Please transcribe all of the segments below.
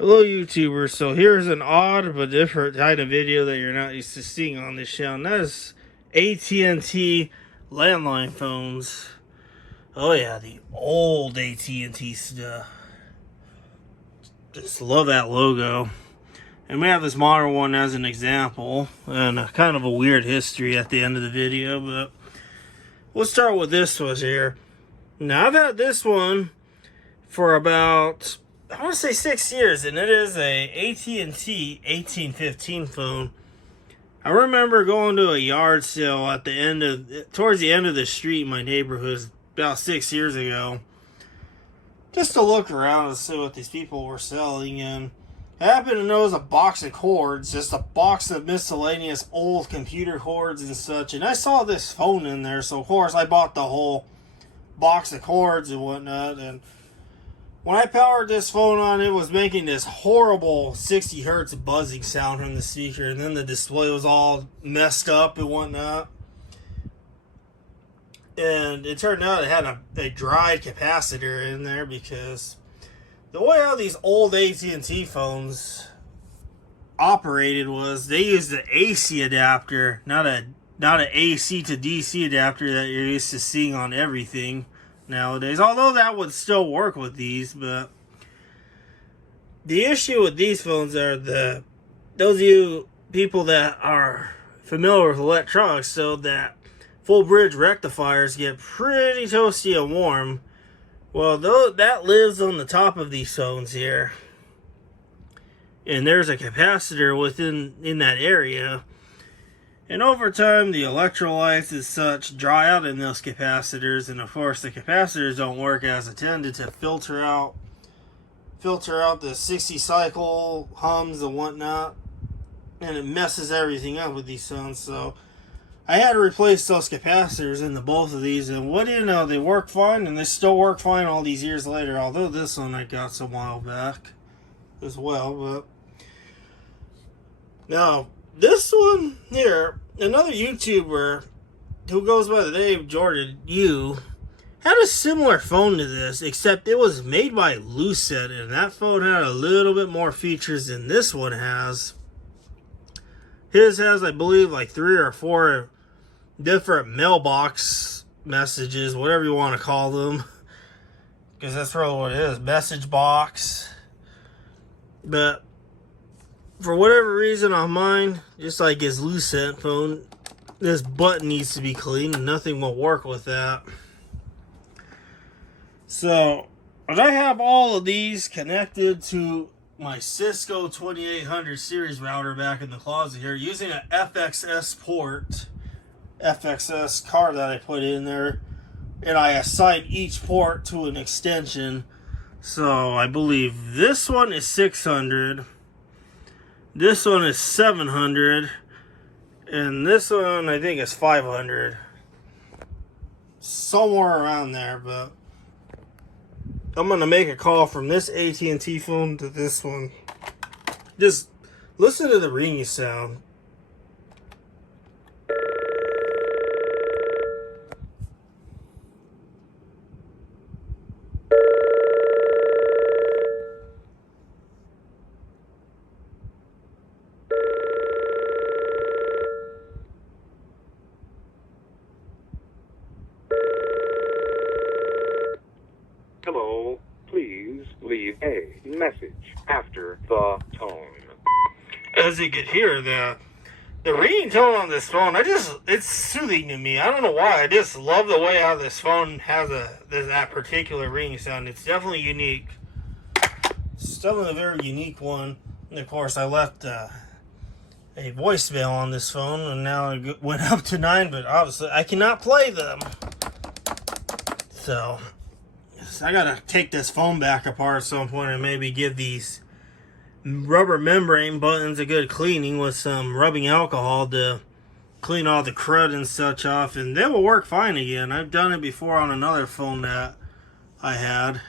Hello YouTubers, so here's an odd but different kind of video that you're not used to seeing on this channel, and that is AT&T Landline phones. Oh yeah, the old AT&T stuff. Just love that logo. And we have this modern one as an example, and kind of a weird history at the end of the video, but we'll start with this one here. Now I've had this one for about, I want to say 6 years, and it is a AT&T 1815 phone. I remember going to a yard sale at the end of, towards the end of the street in my neighborhood about 6 years ago, just to look around and see what these people were selling, and I happened to notice a box of cords, just a box of miscellaneous old computer cords and such, and I saw this phone in there, so of course I bought the whole box of cords and whatnot. And when I powered this phone on, it was making this horrible 60 hertz buzzing sound from the speaker, and then the display was all messed up and whatnot. And it turned out it had a dried capacitor in there, because the way how these old AT&T phones operated was they used the AC adapter, not an AC to DC adapter that you're used to seeing on everything nowadays, although that would still work with these. But the issue with these phones are those of you people that are familiar with electronics, so that full bridge rectifiers get pretty toasty and warm. Well, that lives on the top of these phones here, and there's a capacitor in that area. And over time, the electrolytes and such dry out in those capacitors, and of course the capacitors don't work as intended to filter out the 60 cycle hums and whatnot, and it messes everything up with these phones. So I had to replace those capacitors in both of these, and what do you know, they work fine, and they still work fine all these years later, although this one I got some while back as well. But now this one here, another YouTuber who goes by the name Jordan Yu had a similar phone to this, except it was made by Lucid, and that phone had a little bit more features than this one has. His has, I believe, like 3 or 4 different mailbox messages, whatever you want to call them, because that's really what it is, message box. But for whatever reason on mine, just like his Lucent phone, this button needs to be cleaned, and nothing will work with that. So, but I have all of these connected to my Cisco 2800 series router back in the closet here, using an FXS port, FXS card that I put in there, and I assigned each port to an extension. So I believe this one is 600, this one is 700, and this one I think is 500, somewhere around there. But I'm gonna make a call from this AT&T phone to this one. Just listen to the ringing sound. Hello, please leave a message after the tone. As you could hear, the ringing tone on this phone, it's soothing to me. I don't know why. I just love the way how this phone has that particular ringing sound. It's definitely unique. It's definitely a very unique one. And of course, I left a voicemail on this phone, and now it went up to 9, but obviously I cannot play them. So I gotta take this phone back apart at some point and maybe give these rubber membrane buttons a good cleaning with some rubbing alcohol to clean all the crud and such off, and they will work fine again. I've done it before on another phone that I had.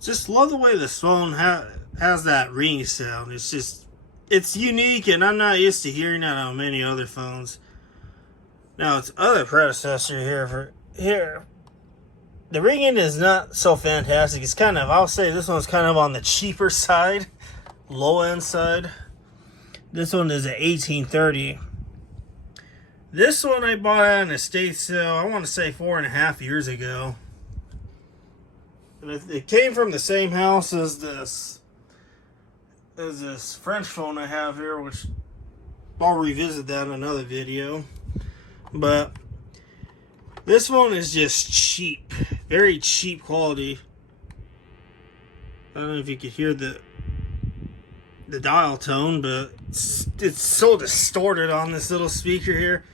Just love the way this phone has that ring sound. It's unique, and I'm not used to hearing that on many other phones. Now its other predecessor here The ringing is not so fantastic. It's kind of, I'll say this one's kind of on the cheaper side, low end side. This one is an 1830. This one I bought at an estate sale, I want to say 4.5 years ago. And it came from the same house as this French phone I have here, which I'll revisit that in another video. But this one is just cheap, very cheap quality. I don't know if you could hear the dial tone, but it's so distorted on this little speaker here.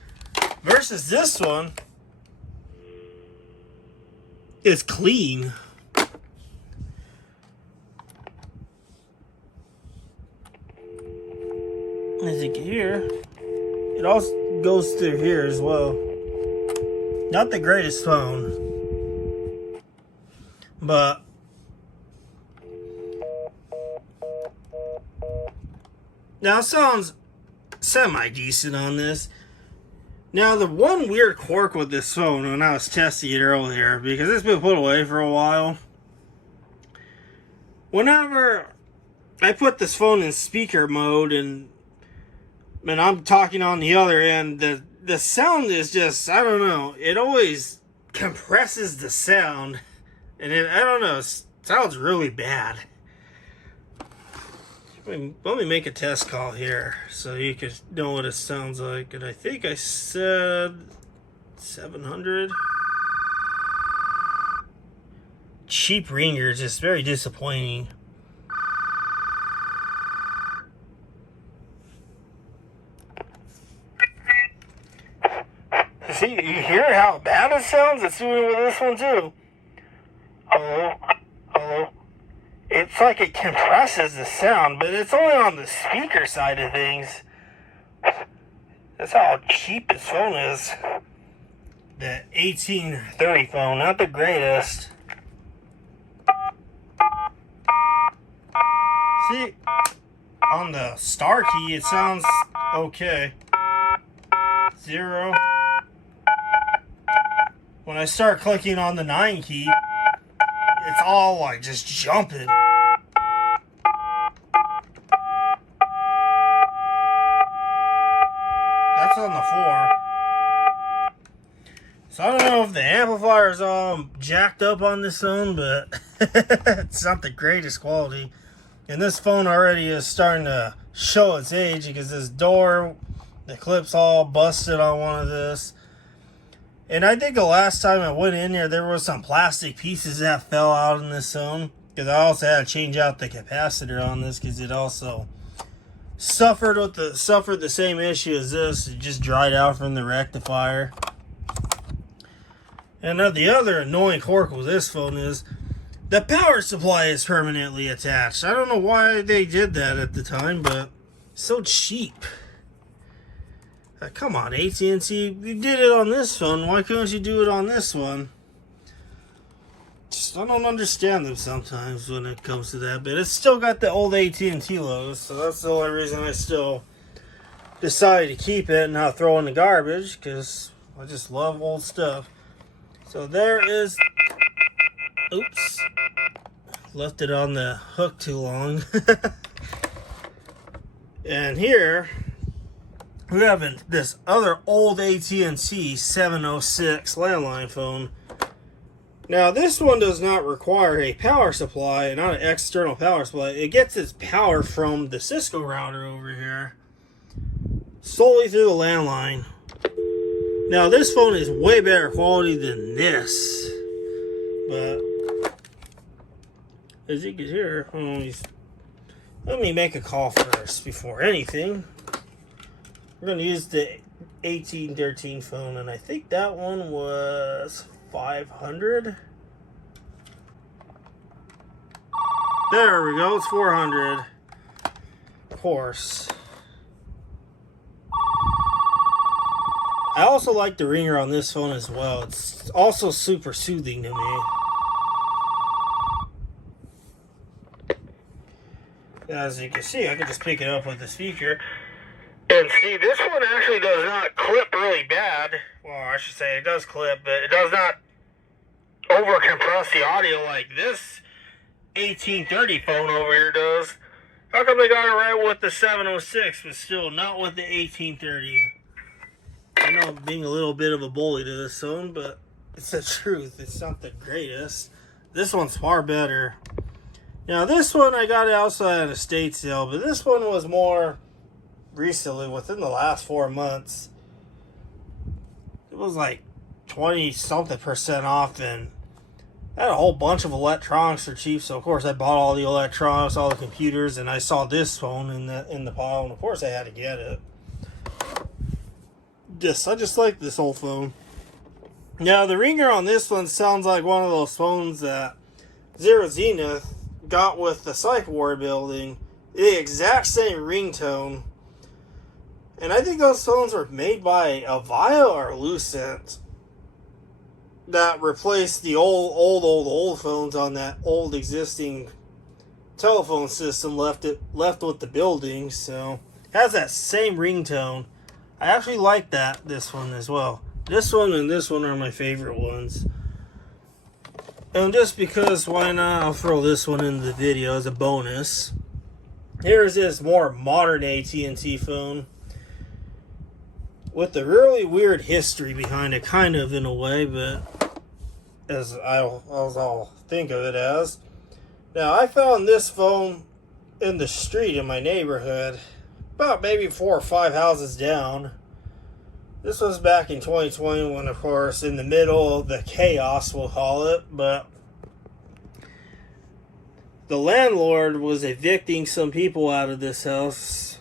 Versus this one, it's clean. As you can hear, it also goes through here as well. Not the greatest phone, but now it sounds semi-decent on this. Now, the one weird quirk with this phone when I was testing it earlier, because it's been put away for a while, whenever I put this phone in speaker mode and I'm talking on the other end, the sound is just, I don't know, it always compresses the sound, and I don't know, it sounds really bad. Let me make a test call here so you can know what it sounds like. And I think I said 700. Cheap ringer is just very disappointing. See, you hear how bad it sounds? It's doing with this one too. Hello? Hello? It's like it compresses the sound, but it's only on the speaker side of things. That's how cheap this phone is. The 1830 phone, not the greatest. See, on the star key, it sounds okay. 0. When I start clicking on the 9 key, it's all like just jumping. That's on the 4. So I don't know if the amplifier is all jacked up on this phone, but it's not the greatest quality. And this phone already is starting to show its age because this door, the clip's all busted on one of this. And I think the last time I went in there was some plastic pieces that fell out in this phone. Because I also had to change out the capacitor on this because it also suffered the same issue as this. It just dried out from the rectifier. And the other annoying quirk with this phone is the power supply is permanently attached. I don't know why they did that at the time, but it's so cheap. Come on, AT&T, you did it on this phone. Why couldn't you do it on this one? Just, I don't understand them sometimes when it comes to that. But it's still got the old AT&T logo, so that's the only reason I still decided to keep it and not throw it in the garbage, because I just love old stuff. So there is... Oops. Left it on the hook too long. And here... we have this other old AT&T 706 landline phone. Now, this one does not require a power supply, not an external power supply. It gets its power from the Cisco router over here, solely through the landline. Now, this phone is way better quality than this, but as you can hear, let me make a call first before anything. We're going to use the 1813 phone, and I think that one was 500. There we go, it's 400. Of course. I also like the ringer on this phone as well. It's also super soothing to me. As you can see, I can just pick it up with the speaker. And see, this one actually does not clip really bad. Well, I should say it does clip, but it does not over compress the audio like this 1830 phone over here does. How come they got it right with the 706, but still not with the 1830? I know I'm being a little bit of a bully to this phone, but it's the truth. It's not the greatest. This one's far better. Now, this one I got it outside at a estate sale, but this one was more recently, within the last 4 months. It was like 20-something% off, and had a whole bunch of electronics for cheap. So of course I bought all the electronics, all the computers, and I saw this phone in the pile, and of course I had to get it. I just like this whole phone. Now the ringer on this one sounds like one of those phones that Zero Zenith got with the Psych Ward building. The exact same ringtone. And I think those phones were made by Avaya or Lucent, that replaced the old phones on that old existing telephone system left with the building. So it has that same ringtone. I actually like this one as well. This one and this one are my favorite ones. And just because, why not, I'll throw this one in the video as a bonus. Here's this more modern AT&T phone with a really weird history behind it, kind of in a way, but as I'll think of it as. Now, I found this phone in the street in my neighborhood, about maybe 4 or 5 houses down. This was back in 2020 when, of course, in the middle of the chaos, we'll call it, but the landlord was evicting some people out of this house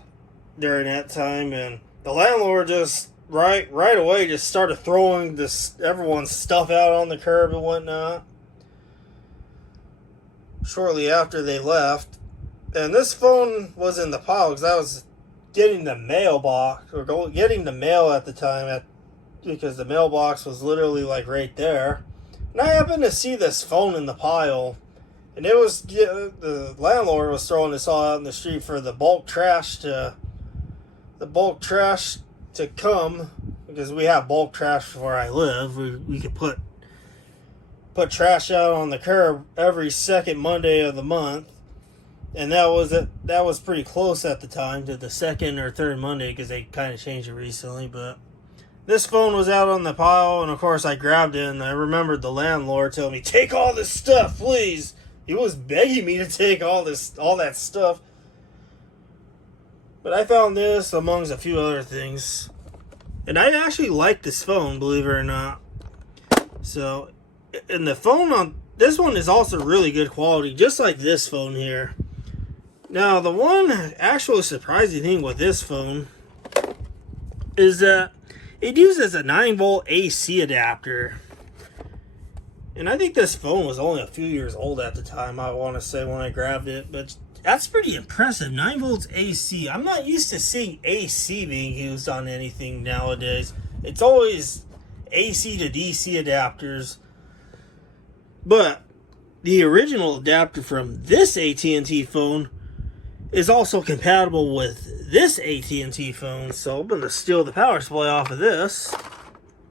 during that time, and the landlord just right away just started throwing everyone's stuff out on the curb and whatnot shortly after they left. And this phone was in the pile because I was getting the mailbox, or getting the mail at the time, because the mailbox was literally like right there. And I happened to see this phone in the pile, and it was, the landlord was throwing this all out in the street for the bulk trash to come, because we have bulk trash where I live. We could put trash out on the curb every second Monday of the month, and that was pretty close at the time to the second or third Monday, because they kind of changed it recently. But this phone was out on the pile, and of course I grabbed it, and I remembered the landlord telling me, "Take all this stuff, please." He was begging me to take all that stuff. But I found this amongst a few other things. And I actually like this phone, believe it or not. So, and the phone on this one is also really good quality, just like this phone here. Now, the one actual surprising thing with this phone is that it uses a 9-volt AC adapter. And I think this phone was only a few years old at the time, I want to say, when I grabbed it. But that's pretty impressive. 9 volts AC. I'm not used to seeing AC being used on anything nowadays. It's always AC to DC adapters. But the original adapter from this AT&T phone is also compatible with this AT&T phone. So I'm going to steal the power supply off of this,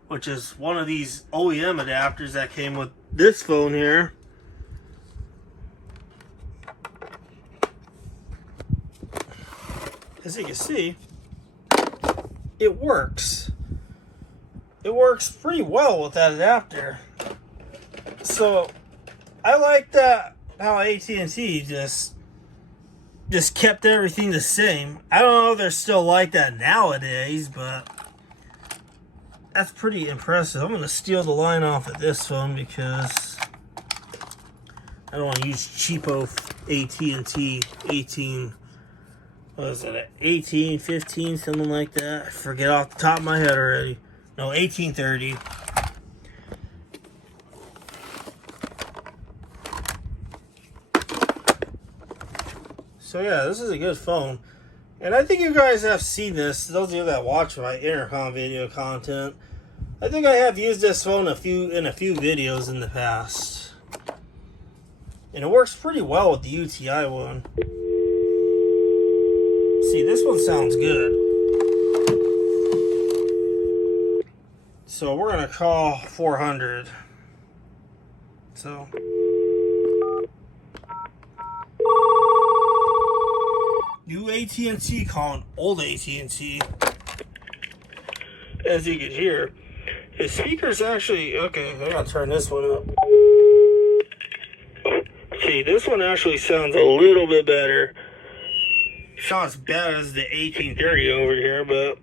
which is one of these OEM adapters that came with this phone here. As you can see, it works. It works pretty well with that adapter. So I like that, how AT&T just kept everything the same. I don't know if they're still like that nowadays, but that's pretty impressive. I'm going to steal the line off of this phone because I don't want to use cheapo AT&T 18. What is it? 18, 15, something like that. I forget off the top of my head already. No, 1830. So yeah, this is a good phone. And I think you guys have seen this, those of you that watch my intercom video content. I think I have used this phone in a few videos in the past. And it works pretty well with the UTI one. See, this one sounds good. So we're going to call 400. So new AT&T calling old AT&T. As you can hear, his speaker's actually okay. I gotta turn this one up. See, this one actually sounds a little bit better. It's not as bad as the 1830 over here, but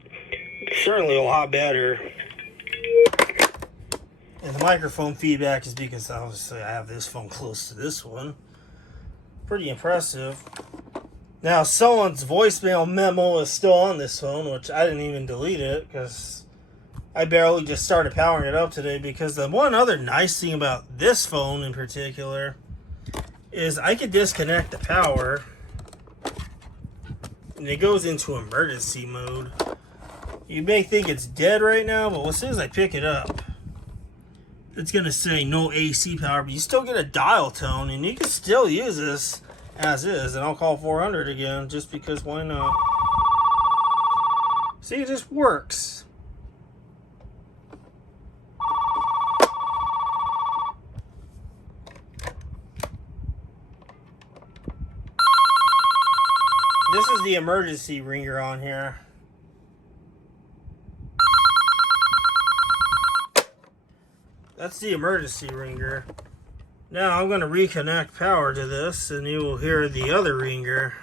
certainly a lot better. And the microphone feedback is because obviously I have this phone close to this one. Pretty impressive. Now, someone's voicemail memo is still on this phone, which I didn't even delete it because I barely just started powering it up today. Because the one other nice thing about this phone in particular is I could disconnect the power and it goes into emergency mode. You may think it's dead right now, but as soon as I pick it up, it's going to say no AC power, but you still get a dial tone and you can still use this as is, and I'll call 400 again just because why not? See, it just works. This is the emergency ringer on here. That's the emergency ringer. Now I'm going to reconnect power to this and you will hear the other ringer.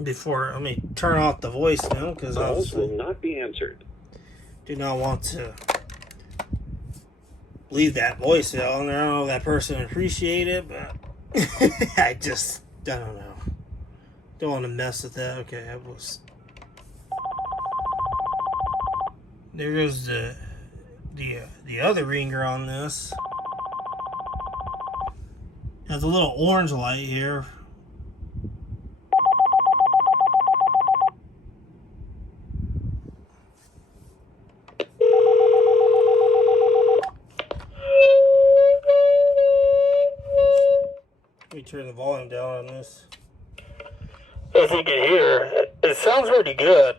Before, let me turn off the voicemail because calls will not be answered. Do not want to leave that voicemail on there. I don't know if that person appreciate it, but I don't know. Don't want to mess with that. Okay, I was. There goes the other ringer on this. Has a little orange light here. Let me turn the volume down on this. As you can hear, it sounds pretty good.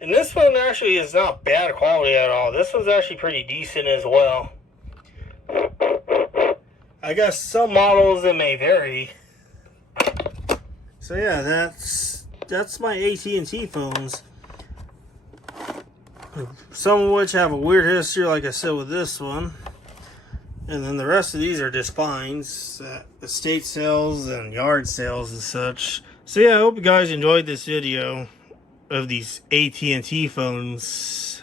And this one actually is not bad quality at all. This one's actually pretty decent as well. I guess some models it may vary. So yeah, that's my AT&T phones. Some of which have a weird history, like I said with this one. And then the rest of these are just finds at estate sales and yard sales and such. So yeah, I hope you guys enjoyed this video of these AT&T phones.